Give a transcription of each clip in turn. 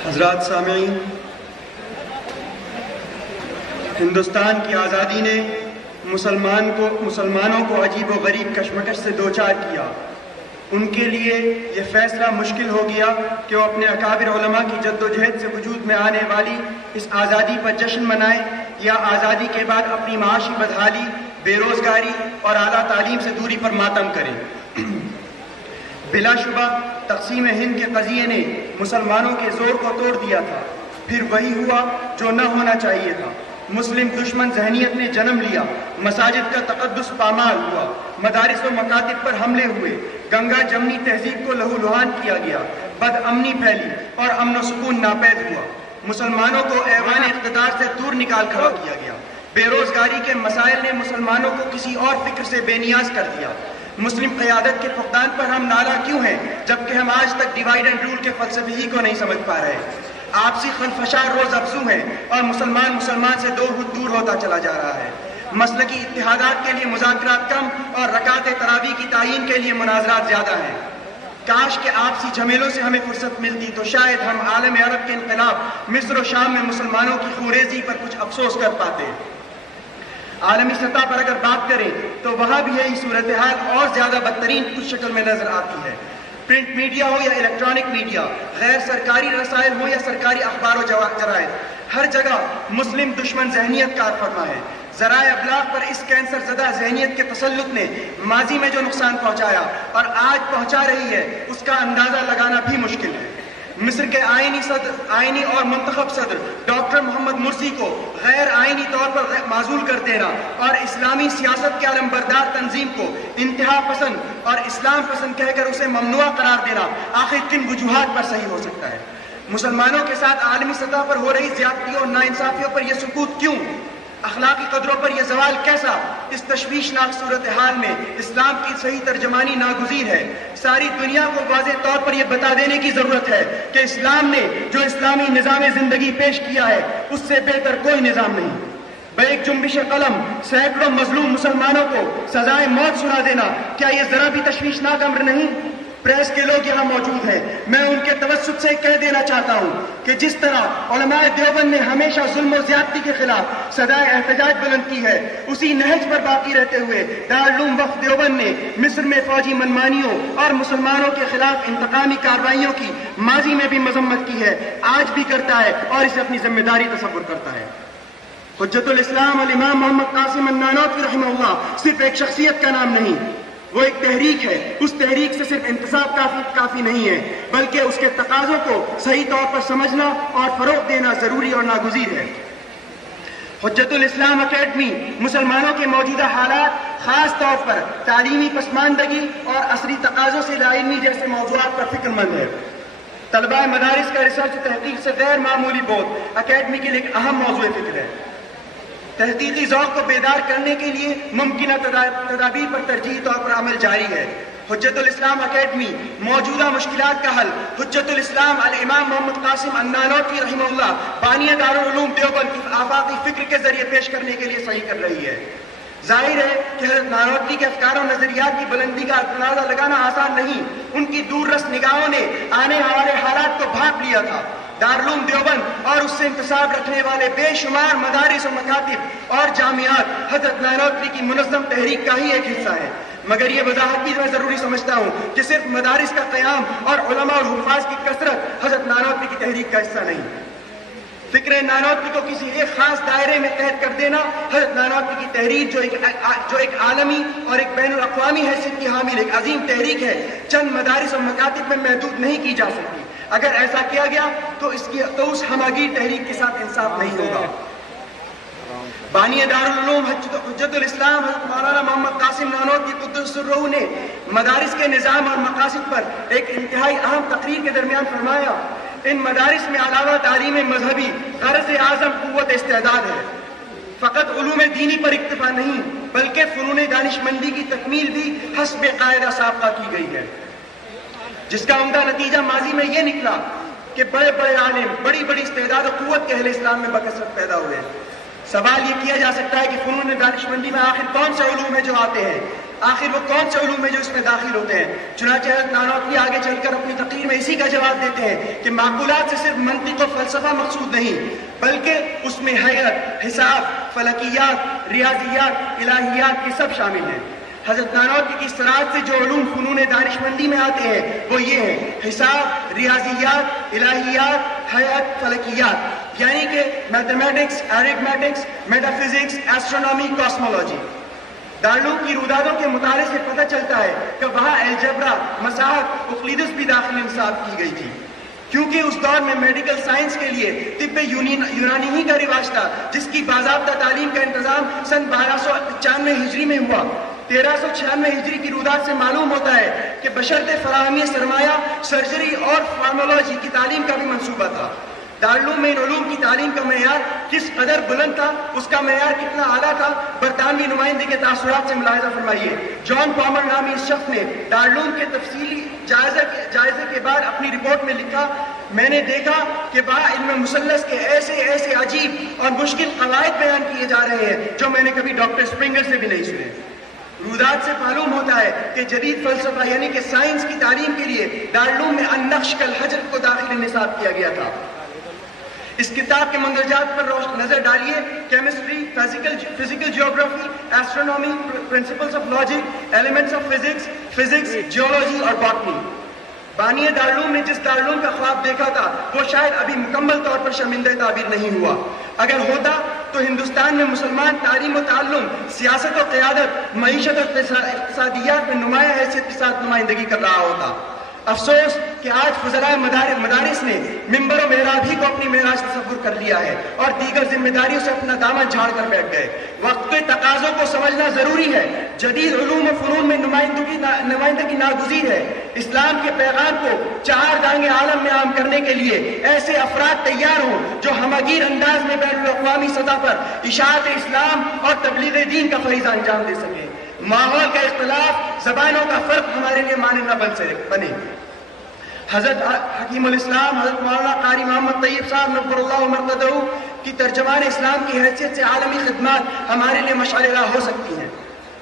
حضرات سامعین، ہندوستان کی آزادی نے مسلمانوں کو عجیب و غریب کشمکش سے دوچار کیا۔ ان کے لیے یہ فیصلہ مشکل ہو گیا کہ وہ اپنے اکابر علماء کی جدوجہد سے وجود میں آنے والی اس آزادی پر جشن منائیں یا آزادی کے بعد اپنی معاشی بدحالی، بے روزگاری اور اعلیٰ تعلیم سے دوری پر ماتم کریں۔ بلا شبہ تقسیم ہند کے قضیے نے مسلمانوں کے زور کو توڑ دیا تھا، پھر وہی ہوا جو نہ ہونا چاہیے تھا۔ مسلم دشمن ذہنیت نے جنم لیا، مساجد کا تقدس پامال ہوا، مدارس و مکاتب پر حملے ہوئے، گنگا جمنی تہذیب کو لہو لہان کیا گیا، بد امنی پھیلی اور امن و سکون ناپید ہوا، مسلمانوں کو ایوان اقتدار سے دور نکال کھڑا کیا گیا، بے روزگاری کے مسائل نے مسلمانوں کو کسی اور فکر سے بے نیاز کر دیا۔ مسلم قیادت کے فقدان پر ہم نالاں کیوں ہیں جبکہ ہم آج تک ڈیوائڈ اینڈ رول کے فلسفے ہی کو نہیں سمجھ پا رہے؟ آپسی خلفشار روز افزوں ہے اور مسلمان سے دور ہوتا چلا جا رہا ہے۔ مسلکی اتحادات کے لیے مذاکرات کم اور رکعت تراویح کی تعیین کے لیے مناظرات زیادہ ہیں۔ کاش کہ آپسی جھمیلوں سے ہمیں فرصت ملتی تو شاید ہم عالم عرب کے انقلاب مصر و شام میں مسلمانوں کی خوریزی پر کچھ افسوس کر پاتے۔ عالمی سطح پر اگر بات کریں تو وہاں بھی یہی صورتحال اور زیادہ بدترین کچھ شکل میں نظر آتی ہے۔ پرنٹ میڈیا ہو یا الیکٹرانک میڈیا، غیر سرکاری رسائل ہو یا سرکاری اخبار و جرائد، ہر جگہ مسلم دشمن ذہنیت کار فرما ہے۔ ذرائع ابلاغ پر اس کینسر زدہ ذہنیت کے تسلط نے ماضی میں جو نقصان پہنچایا اور آج پہنچا رہی ہے اس کا اندازہ لگانا بھی مشکل ہے۔ مصر کے آئینی اور منتخب صدر ڈاکٹر محمد مرسی کو غیر آئینی طور پر معزول کر دینا اور اسلامی سیاست کے علمبردار تنظیم کو انتہا پسند اور اسلام پسند کہہ کر اسے ممنوع قرار دینا آخر کن وجوہات پر صحیح ہو سکتا ہے؟ مسلمانوں کے ساتھ عالمی سطح پر ہو رہی زیادتیوں اور ناانصافیوں پر یہ سکوت کیوں؟ اخلاقی قدروں پر یہ زوال کیسا؟ اس تشویشناک صورتحال میں اسلام کی صحیح ترجمانی ناگزیر ہے۔ ساری دنیا کو واضح طور پر یہ بتا دینے کی ضرورت ہے کہ اسلام نے جو اسلامی نظام زندگی پیش کیا ہے اس سے بہتر کوئی نظام نہیں۔ بیک جنبش قلم سینکڑوں مظلوم مسلمانوں کو سزائے موت سنا دینا، کیا یہ ذرا بھی تشویشناک امر نہیں؟ پریس کے لوگ یہاں موجود ہیں، میں ان کے توسط سے کہہ دینا چاہتا ہوں کہ جس طرح علماء دیوبند نے ہمیشہ ظلم و زیادتی کے خلاف صدائے احتجاج بلند کی ہے، اسی نہج پر باقی رہتے ہوئے دارالعلوم وقف دیوبند نے مصر میں فوجی منمانیوں اور مسلمانوں کے خلاف انتقامی کارروائیوں کی ماضی میں بھی مذمت کی ہے، آج بھی کرتا ہے اور اسے اپنی ذمہ داری تصور کرتا ہے۔ حجت الاسلام الامام محمد قاسم النانوتوی رحمہ اللہ صرف ایک شخصیت کا نام نہیں، وہ ایک تحریک ہے۔ اس تحریک سے صرف انتصاب کافی نہیں ہے بلکہ اس کے تقاضوں کو صحیح طور پر سمجھنا اور فروغ دینا ضروری اور ناگزیر ہے۔ حجت الاسلام اکیڈمی مسلمانوں کے موجودہ حالات، خاص طور پر تعلیمی پسماندگی اور عصری تقاضوں سے لا علمی جیسے موضوعات پر فکر مند ہے۔ طلباء مدارس کا ریسرچ تحقیق سے غیر معمولی بود اکیڈمی کے لیے ایک اہم موضوع فکر ہے۔ تحقیقی ذوق کو بیدار کرنے کے لیے ممکنہ تدابیر پر ترجیحی طور پر عمل جاری ہے۔ حجت الاسلام اکیڈمی موجودہ مشکلات کا حل حجت الاسلام الامام محمد قاسم النانوتوی رحمہ اللہ بانی دارالعلوم دیوبند کی آفاقی فکر کے ذریعے پیش کرنے کے لیے صحیح کر رہی ہے۔ ظاہر ہے کہ حضرت نانوتوی کے افکار و نظریات کی بلندی کا اندازہ لگانا آسان نہیں۔ ان کی دور رس نگاہوں نے آنے والے حالات کو بھانپ لیا تھا۔ دارالعلوم دیوبند اور اس سے انتساب رکھنے والے بے شمار مدارس و مکاتب اور جامعات حضرت نانوتوی کی منظم تحریک کا ہی ایک حصہ ہے، مگر یہ وضاحت بھی میں ضروری سمجھتا ہوں کہ صرف مدارس کا قیام اور علماء اور حفاظ کی کثرت حضرت نانوتوی کی تحریک کا حصہ نہیں۔ فکر نانوتوی کو کسی ایک خاص دائرے میں قید کر دینا حضرت نانوتوی کی تحریک جو ایک عالمی اور ایک بین الاقوامی حیثیت کی حامل ایک عظیم تحریک ہے، چند مدارس اور مکاتب میں محدود نہیں کی جا سکتی۔ اگر ایسا کیا گیا تو اس ہماگیر تحریک کے ساتھ انصاف نہیں ہوگا۔ بانی دارالعلوم حجت الاسلام حضرت مولانا محمد قاسم نانوتوی قدس سرہ نے مدارس کے نظام اور مقاصد پر ایک انتہائی اہم تقریر کے درمیان فرمایا، ان مدارس میں علاوہ تعلیم مذہبی غرض اعظم قوت استعداد ہے۔ فقط علوم دینی پر اکتفا نہیں بلکہ فنون دانشمندی کی تکمیل بھی حسب قاعدہ سابقہ کی گئی ہے، جس کا عمدہ نتیجہ ماضی میں یہ نکلا کہ بڑے بڑے عالم بڑی بڑی استعداد و قوت کے اہل اسلام میں بکثرت پیدا ہوئے۔ سوال یہ کیا جا سکتا ہے کہ فنون دانشمندی میں آخر کون سے علوم ہیں جو آتے ہیں؟ آخر وہ کون سے علوم ہیں جو اس میں داخل ہوتے ہیں؟ چنانچہ حضرت نانوتوی آگے چل کر اپنی تقریر میں اسی کا جواب دیتے ہیں کہ معقولات سے صرف منطق و فلسفہ مقصود نہیں، بلکہ اس میں حیات، حساب، فلکیات، ریاضیات، الہیات یہ سب شامل ہیں۔ حضرت نانوتوی کی صراحت سے جو علوم فنون دانشمندی میں آتے ہیں وہ یہ ہیں: حساب، ریاضیات، الہیات، حیات، فلکیات، یعنی کہ mathematics, arithmetic, metaphysics, astronomy, cosmology. Darul Uloom کی رودادوں کے مطالعے سے پتہ چلتا ہے کہ وہاں الجبرا، مساحت، اقلیدس بھی داخل انصاف کی گئی تھی، کیونکہ اس دور میں میڈیکل سائنس کے لیے طب یونانی ہی کا رواج تھا، جس کی باضابطہ تعلیم کا انتظام سن 1295 ہجری میں ہوا۔ 1396 ہجری کی رودات سے معلوم ہوتا ہے کہ بشرط فراہمی سرمایہ، سرجری اور فارمولوجی کی تعلیم کا بھی منصوبہ تھا۔ دارالعلوم میں ان علوم کی تعلیم کا معیار کس قدر بلند تھا، اس کا معیار کتنا اعلیٰ تھا، برطانوی نمائندے کے تاثرات سے ملاحظہ فرمائیے۔ جان پالمر نامی اس شخص نے دارالعلوم کے تفصیلی جائزے کے بعد اپنی رپورٹ میں لکھا: میں نے دیکھا کہ وہاں علم مثلث کے ایسے عجیب اور مشکل قواعد بیان کیے جا رہے ہیں جو میں نے کبھی ڈاکٹر اسپرنگر سے بھی نہیں سنے۔ رودات سے معلوم ہوتا ہے کہ جدید فلسفہ یعنی کہ سائنس کی تعلیم کے لیے دارالعلوم میں النقش کالحجر کو داخل نصاب کیا گیا تھا۔ اس کتاب کے مندرجات پر نظر ڈالیے: chemistry, physical geography, astronomy, principles of logic, elements of physics, geology اور باٹنی۔ بانی دارالعلوم نے جس دارالعلوم کا خواب دیکھا تھا وہ شاید ابھی مکمل طور پر شرمندہ تعبیر نہیں ہوا۔ اگر ہوتا تو ہندوستان میں مسلمان تعلیم و تعلم، سیاست و قیادت، معیشت و اقتصادیات میں نمایاں حیثیت کے ساتھ نمائندگی کر رہا ہوتا۔ افسوس کہ آج فضلائے مدارس نے ممبر و محراب ہی کو اپنی معراج تصور کر لیا ہے اور دیگر ذمہ داریوں سے اپنا دامن جھاڑ کر بیٹھ گئے۔ وقت کے تقاضوں کو سمجھنا ضروری ہے۔ جدید علوم و فنون میں نمائندگی ناگزیر ہے۔ اسلام کے پیغام کو چہار دانگ عالم میں عام کرنے کے لیے ایسے افراد تیار ہوں جو ہمگیر انداز میں بین الاقوامی سطح پر اشاعت اسلام اور تبلیغ دین کا فریضہ انجام دے سکیں۔ ماحول کا اختلاف، زبانوں کا فرق ہمارے لیے مانع نہ بنے۔ حضرت حکیم الاسلام حضرت مولانا قاری محمد طیب صاحب نور اللہ مرقدہ کی ترجمان اسلام کی حیثیت سے عالمی خدمات ہمارے لیے مشعل راہ ہو سکتی ہیں۔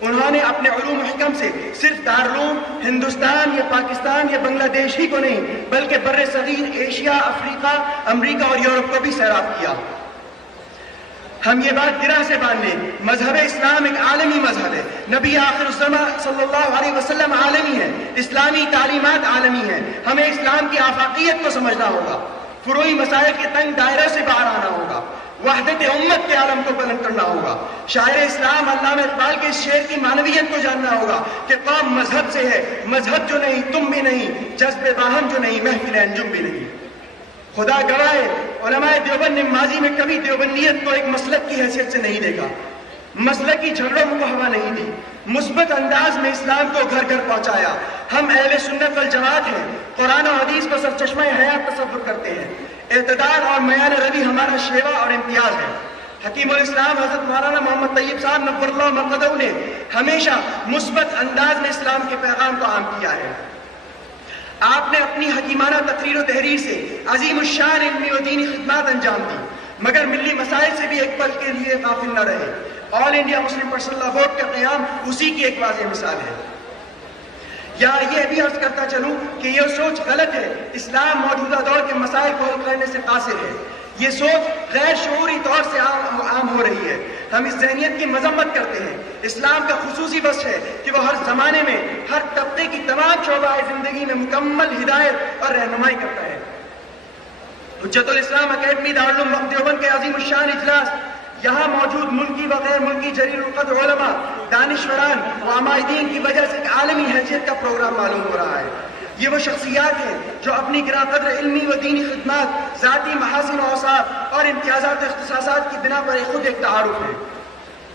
انہوں نے اپنے علوم و حکم سے صرف دارالعلوم، ہندوستان یا پاکستان یا بنگلہ دیش ہی کو نہیں بلکہ بر صغیر، ایشیا، افریقہ، امریکہ اور یورپ کو بھی سیراب کیا۔ ہم یہ بات گرہ سے باندھ لیں، مذہب اسلام ایک عالمی مذہب ہے۔ نبی آخر الزماں صلی اللہ علیہ وسلم عالمی ہے، اسلامی تعلیمات عالمی ہیں۔ ہمیں اسلام کی آفاقیت کو سمجھنا ہوگا، فروعی مسائل کے تنگ دائروں سے باہر آنا ہوگا، وحدت امت کے عالم کو بلند کرنا ہوگا۔ شاعر اسلام علامہ اقبال کے اس شعر کی معنویت کو جاننا ہوگا کہ قوم مذہب سے ہے، مذہب جو نہیں تم بھی نہیں، جذب باہم جو نہیں محفل انجم بھی نہیں۔ خدا گواہ ہے، علماء دیوبند نے ماضی میں کبھی دیوبندیت کو ایک مسلک کی حیثیت سے نہیں دیکھا، مسلکی جھگڑوں کو ہوا نہیں دی، مثبت انداز میں اسلام کو گھر گھر پہنچایا۔ ہم اہل سنت والجماعت ہیں، قرآن و حدیث کو سرچشمہ حیات تصور کرتے ہیں۔ اعتدال اور میان روی ہمارا شیوا اور امتیاز ہے۔ حکیم الاسلام حضرت مولانا محمد طیب صاحب نور اللہ مرقدہ نے ہمیشہ مثبت انداز میں اسلام کے پیغام کو عام کیا ہے۔ آپ نے اپنی حکیمانہ تقریر و تحریر سے عظیم الشان علمی و دینی خدمات انجام دی، مگر ملی مسائل سے بھی ایک پل کے لیے غافل نہ رہے۔ آل انڈیا مسلم پرسنل لا بورڈ کا قیام اسی کی ایک واضح مثال ہے۔ یا یہ بھی عرض کرتا چلوں کہ یہ سوچ غلط ہے، اسلام موجودہ دور کے مسائل کو حل کرنے سے قاصر ہے۔ یہ سوچ غیر شعوری طور سے عام ہو رہی ہے۔ ہم اس ذہنیت کی مذمت کرتے ہیں۔ اسلام کا خصوصی وصف ہے کہ وہ ہر زمانے میں ہر طبقے کی تمام شعبہ زندگی میں مکمل ہدایت اور رہنمائی کرتا ہے۔ حجت الاسلام اکیڈمی دارالعلوم دیوبند کے عظیم الشان اجلاس، یہاں موجود ملکی و غیر ملکی جلیل القدر علماء، دانشوران و عمائدین کی وجہ سے ایک عالمی حیثیت کا پروگرام معلوم ہو رہا ہے۔ یہ وہ شخصیات ہیں جو اپنی گراں قدر علمی و دینی خدمات، ذاتی محاسن و اوصاف اور امتیازات و اختصاصات کی بنا پر خود ایک تعارف ہے۔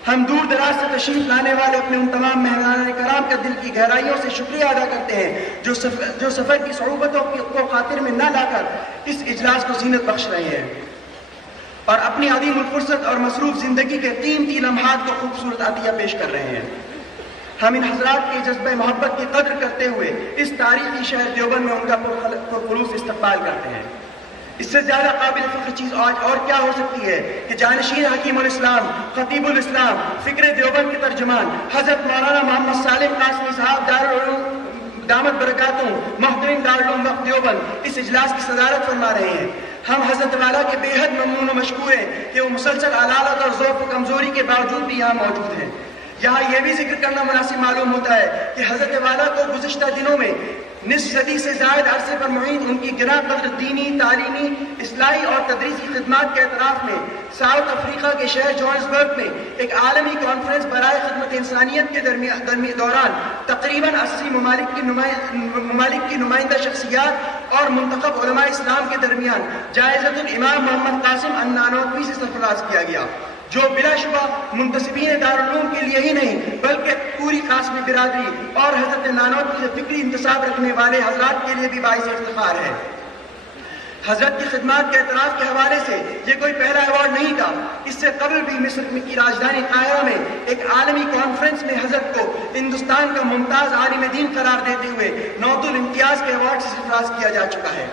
ہم دور دراز سے تشریف لانے والے اپنے ان تمام مہمانان کرام کا دل کی گہرائیوں سے شکریہ ادا کرتے ہیں جو سفر کی صعوبتوں کو خاطر میں نہ لا کر اس اجلاس کو زینت بخش رہے ہیں اور اپنی عدیم الفرصت اور مصروف زندگی کے قیمتی لمحات کو خوبصورت عطیہ پیش کر رہے ہیں۔ ہم ان حضرات کے جذبہ محبت کی قدر کرتے ہوئے اس تاریخی شہر دیوبند میں ان کا پرخلوص استقبال کرتے ہیں۔ اس سے زیادہ قابل فخر چیز آج اور کیا ہو سکتی ہے کہ جانشین حکیم الاسلام، خطیب الاسلام، فکر دیوبند کے ترجمان حضرت مولانا محمد صالح قاسمی صاحب دارالعلوم دامت برکاتوں محترم دارالعلوم وقت دیوبند اس اجلاس کی صدارت فرما رہے ہیں۔ ہم حضرت والا کے بے حد ممنون و مشکور ہیں کہ وہ مسلسل علالت اور ضعف و کمزوری کے باوجود بھی یہاں موجود ہیں۔ یہاں یہ بھی ذکر کرنا مناسب معلوم ہوتا ہے کہ حضرت والا کو گزشتہ دنوں میں نصف صدی سے زائد عرصے پر معین ان کی گراں قدر دینی، تعلیمی، اصلاحی اور تدریسی خدمات کے اعتراف میں ساؤتھ افریقہ کے شہر جوہانسبرگ میں ایک عالمی کانفرنس برائے خدمت انسانیت کے دوران تقریباً 80 ممالک کی نمائندہ شخصیات اور منتخب علماء اسلام کے درمیان جائزۃ الامام محمد قاسم النانوتوی سے سرفراز کیا گیا، جو بلا شبہ منتسبین دارالعلوم کے لیے ہی نہیں بلکہ پوری قاسمی برادری اور حضرت نانوتوی سے فکری انتساب رکھنے والے حضرات کے لیے بھی باعث افتخار ہے۔ حضرت کی خدمات کے اعتراف کے حوالے سے یہ کوئی پہلا ایوارڈ نہیں تھا، اس سے قبل بھی مصر کی راجدھانی قاہرہ میں ایک عالمی کانفرنس میں حضرت کو ہندوستان کا ممتاز عالم دین قرار دیتے ہوئے نوط الامتیاز کے ایوارڈ سے سرفراز کیا جا چکا ہے۔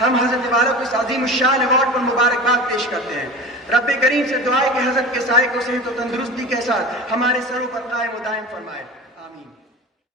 ہم حضرت والا کو اس عظیم الشان ایوارڈ پر مبارکباد پیش کرتے ہیں۔ رب کریم سے دعا ہے کہ حضرت کے سائے کو صحت و تندرستی کے ساتھ ہمارے سروں پر قائم و دائم فرمائے، آمین۔